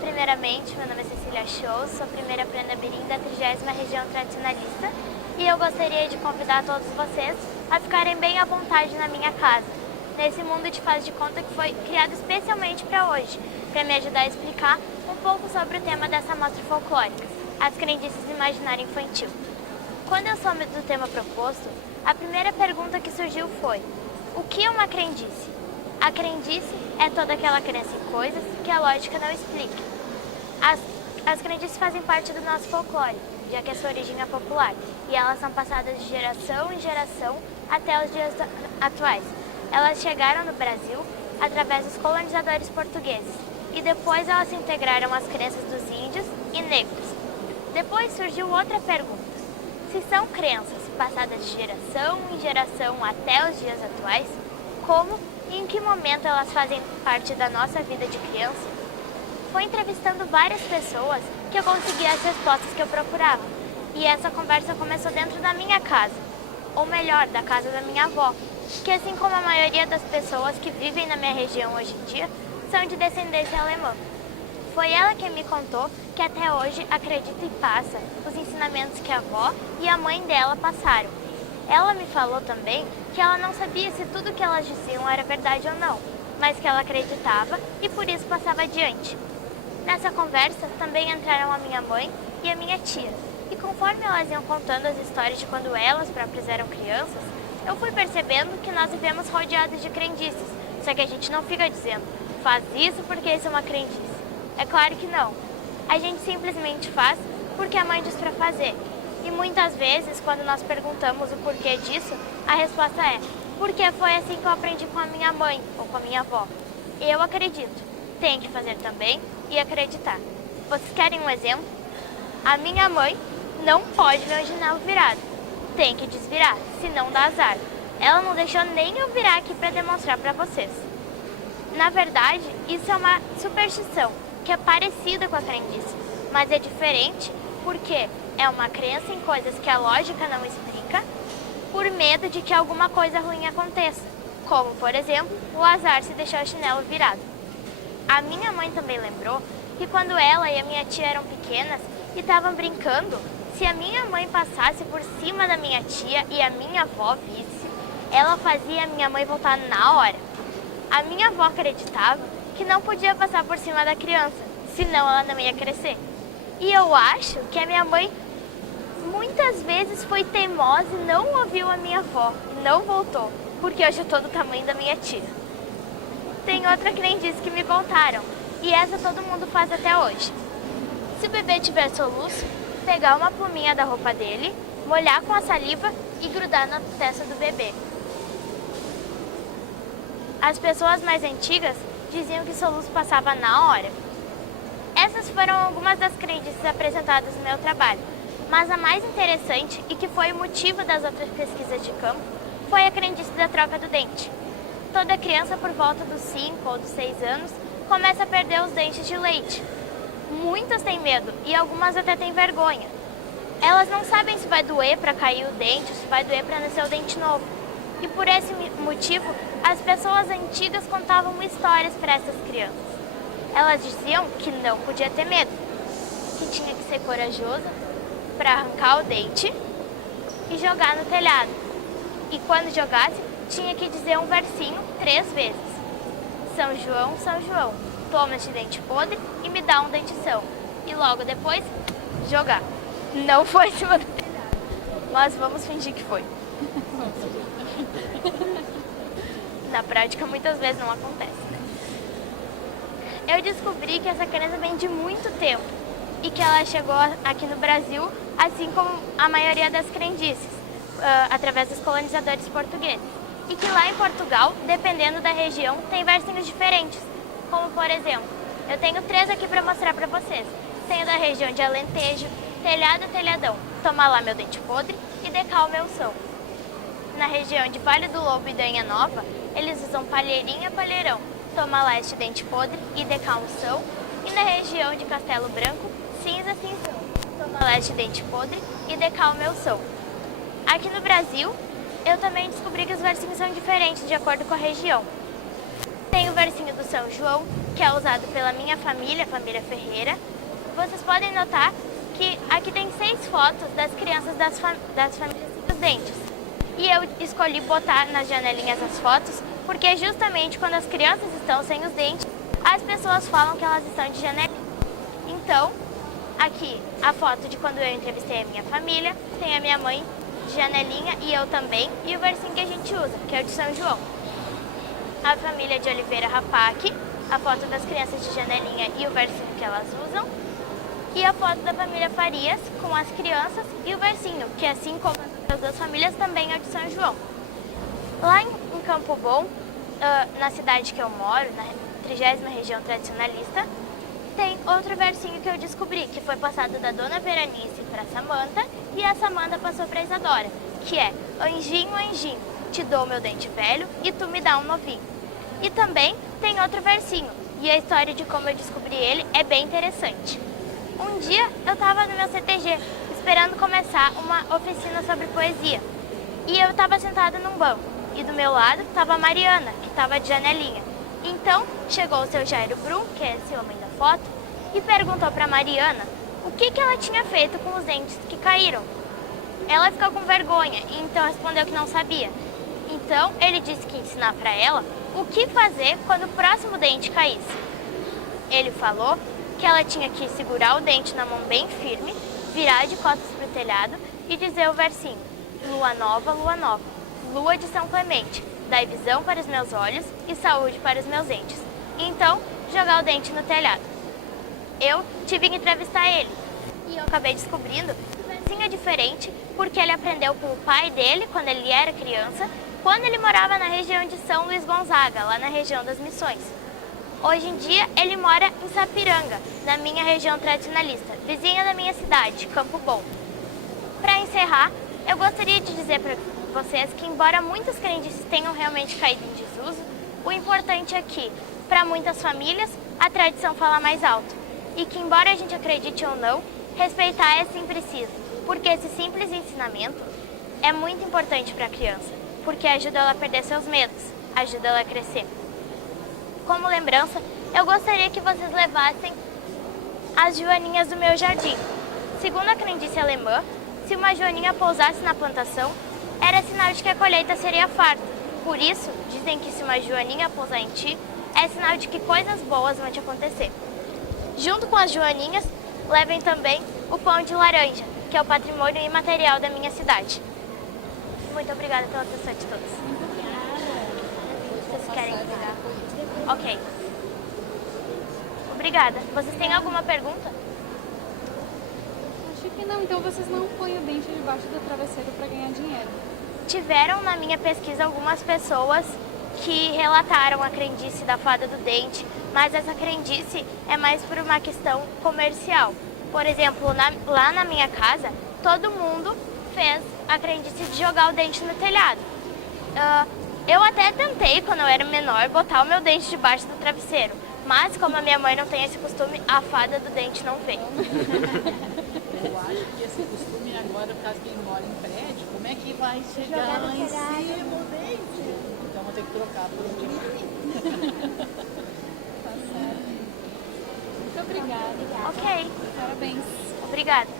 Primeiramente, meu nome é Cecília Show, sou a primeira Prenamirim da 30ª Região Tradicionalista e eu gostaria de convidar todos vocês a ficarem bem à vontade na minha casa, nesse mundo de faz de conta que foi criado especialmente para hoje, para me ajudar a explicar um pouco sobre o tema dessa mostra folclórica, as crendices do imaginário infantil. Quando eu soube do tema proposto, a primeira pergunta que surgiu foi: o que é uma crendice? A crendice é toda aquela crença em coisas que a lógica não explica. As crendices fazem parte do nosso folclore, já que a sua origem é popular, e elas são passadas de geração em geração até os dias atuais. Elas chegaram no Brasil através dos colonizadores portugueses, e depois elas se integraram às crenças dos índios e negros. Depois surgiu outra pergunta: se são crenças passadas de geração em geração até os dias atuais, como e em que momento elas fazem parte da nossa vida de criança? Foi entrevistando várias pessoas que eu consegui as respostas que eu procurava. E essa conversa começou dentro da minha casa, ou melhor, da casa da minha avó, que assim como a maioria das pessoas que vivem na minha região hoje em dia, são de descendência alemã. Foi ela quem me contou que até hoje acredita e passa os ensinamentos que a avó e a mãe dela passaram. Ela me falou também que ela não sabia se tudo que elas diziam era verdade ou não, mas que ela acreditava e por isso passava adiante. Nessa conversa também entraram a minha mãe e a minha tia, e conforme elas iam contando as histórias de quando elas próprias eram crianças, eu fui percebendo que nós vivemos rodeados de crendices, só que a gente não fica dizendo: faz isso porque isso é uma crendice. É claro que não. A gente simplesmente faz porque a mãe diz para fazer. E muitas vezes, quando nós perguntamos o porquê disso, a resposta é: porque foi assim que eu aprendi com a minha mãe ou com a minha avó. Eu acredito. Tem que fazer também e acreditar. Vocês querem um exemplo? A minha mãe não pode ver o chinelo virado. Tem que desvirar, senão dá azar. Ela não deixou nem eu virar aqui para demonstrar para vocês. Na verdade, isso é uma superstição, que é parecida com a crendice, mas é diferente porque é uma crença em coisas que a lógica não explica, por medo de que alguma coisa ruim aconteça, como, por exemplo, o azar se deixar o chinelo virado. A minha mãe também lembrou que quando ela e a minha tia eram pequenas e estavam brincando, se a minha mãe passasse por cima da minha tia e a minha avó visse, ela fazia a minha mãe voltar na hora. A minha avó acreditava que não podia passar por cima da criança, senão ela não ia crescer. E eu acho que a minha mãe muitas vezes foi teimosa e não ouviu a minha avó, não voltou, porque eu já estou do tamanho da minha tia. Tem outra crendice que me contaram, e essa todo mundo faz até hoje. Se o bebê tiver soluço, pegar uma pluminha da roupa dele, molhar com a saliva e grudar na testa do bebê. As pessoas mais antigas diziam que soluço passava na hora. Essas foram algumas das crendices apresentadas no meu trabalho, mas a mais interessante e que foi o motivo das outras pesquisas de campo foi a crendice da troca do dente. Toda criança por volta dos 5 ou dos 6 anos começa a perder os dentes de leite. Muitas têm medo e algumas até têm vergonha. Elas não sabem se vai doer para cair o dente, se vai doer para nascer o dente novo. E por esse motivo, as pessoas antigas contavam histórias para essas crianças. Elas diziam que não podia ter medo, que tinha que ser corajosa para arrancar o dente e jogar no telhado. E quando jogasse, tinha que dizer um versinho 3 vezes. São João, toma este dente podre e me dá um dentição. E logo depois, jogar. Não foi em cima do telhado, mas vamos fingir que foi. Na prática, muitas vezes não acontece, né? Eu descobri que essa crença vem de muito tempo e que ela chegou aqui no Brasil, assim como a maioria das crendices, através dos colonizadores portugueses. E que lá em Portugal, dependendo da região, tem versinhos diferentes. Como, por exemplo, eu tenho 3 aqui para mostrar para vocês. Tenho da região de Alentejo, telhado, telhadão, toma lá meu dente podre e decá o meu são. Na região de Vale do Lobo e Danha Nova, eles usam palheirinha, palheirão, toma lá este dente podre e decá um são. E na região de Castelo Branco, cinza, cinzão, toma lá este dente podre e decá o meu são. Aqui no Brasil, eu também descobri que os versinhos são diferentes de acordo com a região. Tem o versinho do São João, que é usado pela minha família, a família Ferreira. Vocês podem notar que aqui tem 6 fotos das crianças das famílias dos dentes. E eu escolhi botar nas janelinhas as fotos, porque justamente quando as crianças estão sem os dentes, as pessoas falam que elas estão de janelinha. Então, aqui a foto de quando eu entrevistei a minha família, tem a minha mãe de janelinha e eu também, e o versinho que a gente usa, que é o de São João. A família de Oliveira Rapac, a foto das crianças de janelinha e o versinho que elas usam, e a foto da família Farias com as crianças e o versinho, que assim como as outras 2 famílias também é o de São João. Lá em Campo Bom, na cidade que eu moro, na 30ª região tradicionalista, tem outro versinho que eu descobri, que foi passado da Dona Veranice para Samanta e a Samanta passou para Isadora, que é: anjinho, anjinho, te dou meu dente velho e tu me dá um novinho. E também tem outro versinho, e a história de como eu descobri ele é bem interessante. Um dia eu estava no meu CTG, esperando começar uma oficina sobre poesia, e eu estava sentada num banco, e do meu lado estava a Mariana, que estava de janelinha. Então chegou o seu Jairo Brum, que é esse homem da foto, e perguntou para Mariana o que ela tinha feito com os dentes que caíram. Ela ficou com vergonha e então respondeu que não sabia. Então ele disse que ia ensinar para ela o que fazer quando o próximo dente caísse. Ele falou que ela tinha que segurar o dente na mão bem firme, virar de costas para o telhado e dizer o versinho: lua nova, lua de São Clemente, dai visão para os meus olhos e saúde para os meus dentes. Então, jogar o dente no telhado. Eu tive que entrevistar ele e eu acabei descobrindo que o versinho é diferente porque ele aprendeu com o pai dele quando ele era criança, quando ele morava na região de São Luís Gonzaga, lá na região das Missões. Hoje em dia, ele mora em Sapiranga, na minha região tradicionalista, vizinha da minha cidade, Campo Bom. Para encerrar, eu gostaria de dizer para vocês que, embora muitas crendices tenham realmente caído em desuso, o importante é que, para muitas famílias, a tradição fala mais alto. E que, embora a gente acredite ou não, respeitar é sim preciso, porque esse simples ensinamento é muito importante para a criança, porque ajuda ela a perder seus medos, ajuda ela a crescer. Como lembrança, eu gostaria que vocês levassem as joaninhas do meu jardim. Segundo a crendice alemã, se uma joaninha pousasse na plantação, era sinal de que a colheita seria farta. Por isso, dizem que se uma joaninha pousar em ti, é sinal de que coisas boas vão te acontecer. Junto com as joaninhas, levem também o pão de laranja, que é o patrimônio imaterial da minha cidade. Muito obrigada pela atenção de todos. Vocês querem? Ok. Obrigada. Vocês têm alguma pergunta? Acho que não. Então vocês não põem o dente debaixo do travesseiro para ganhar dinheiro. Tiveram na minha pesquisa algumas pessoas que relataram a crendice da fada do dente, mas essa crendice é mais por uma questão comercial. Por exemplo, lá na minha casa, todo mundo fez a crendice de jogar o dente no telhado. Eu até tentei, quando eu era menor, botar o meu dente debaixo do travesseiro, mas como a minha mãe não tem esse costume, a fada do dente não veio. Eu acho que esse costume agora, por causa que ele mora em prédio, como é que vai chegar lá em cima o dente? Então vou ter que trocar por um de Tá certo. Muito obrigada. Ok, Parabéns. obrigada.